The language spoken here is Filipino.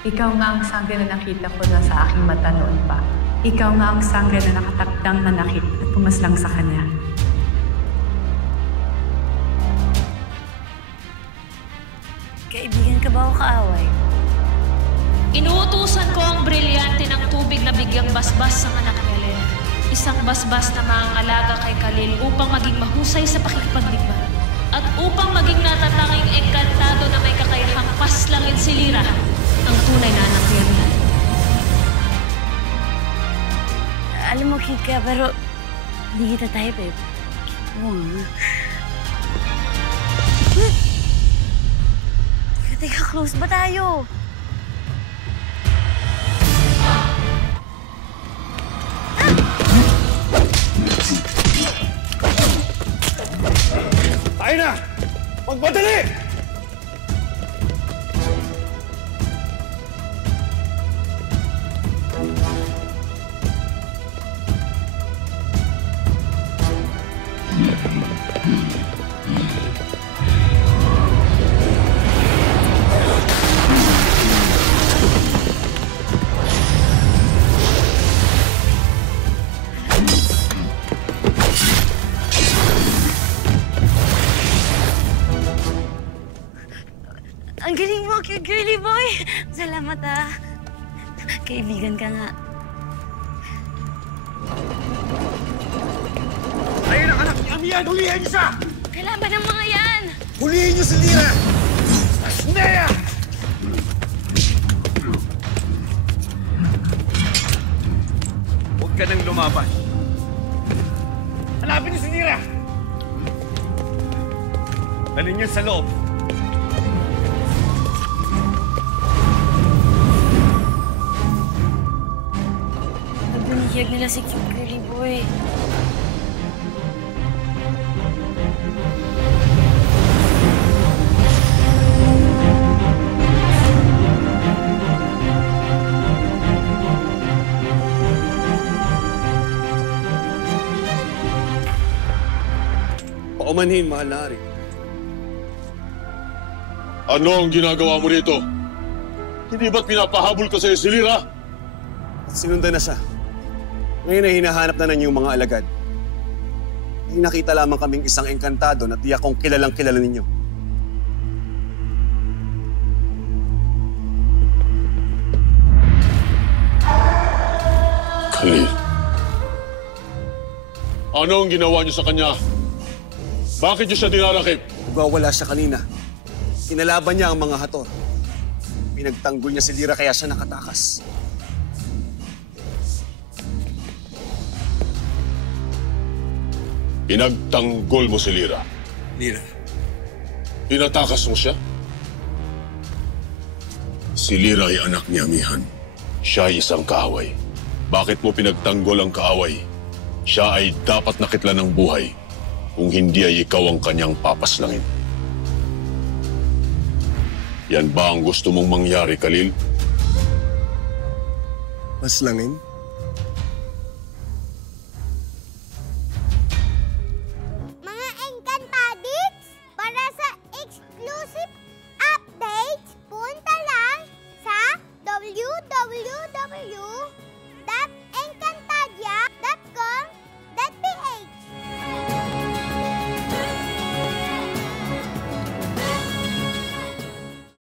Ikaw nga ang sangre na nakita ko na sa aking mata noon pa. Ikaw nga ang sangre na nakatakdang nanakit at pumaslang sa kanya. Kaibigan ka ba o kaaway? Inuutusan ko ang brilyante ng tubig na bigyang basbas sa anak ni Alen. Isang basbas na maangalaga kay Khalil upang maging mahusay sa pakikipagdigma. At upang maging natatanging engkantado na may kakayahang paslangin si Lyra, ang tunay na anak ni Alen. Alam mo, cute ka, pero hindi kita type eh. Oo nga. Teka, close ba tayo? Tayo na! Magmadali! Ang galing mo, cute girly boy! Salamat ah. Kaibigan ka nga. Ayun ang anak ni Amihan! Hulihin niyo siya! Kailangan ng mga yan! Hulihin niyo si Lyra! Asnea! Huwag ka nang lumaban. Hanapin niyo si Lyra! Dalhin niyo sa loob. Nabunihiyag nila si cute girly boy. Paumanhin, mahal na Ari. Ano ang ginagawa mo rito? Hindi ba't pinapahabol ka sa si Lyra? Sinundan na siya. Ngayon ay hinahanap na ng iyong mga alagad. Ay nakita lamang kaming isang engkantado na tiyak kong kilalang-kilala ninyo. Khalil. Ano ang ginawa niyo sa kanya? Bakit niyo siya dinalakip? Nagwawala siya kanina. Kinalaban niya ang mga hator. Pinagtanggol niya si Lyra kaya siya nakatakas. Pinagtanggol mo si Lyra. Lyra? Tinatakas mo siya? Si Lyra ay anak ni Amihan. Siya ay isang kaaway. Bakit mo pinagtanggol ang kaaway? Siya ay dapat nakitla ng buhay. Kung hindi ay ikaw ang kanyang papaslangin. Yan ba ang gusto mong mangyari, Khalil? Paslangin? Mga Encantadits, para sa exclusive updates, punta lang sa www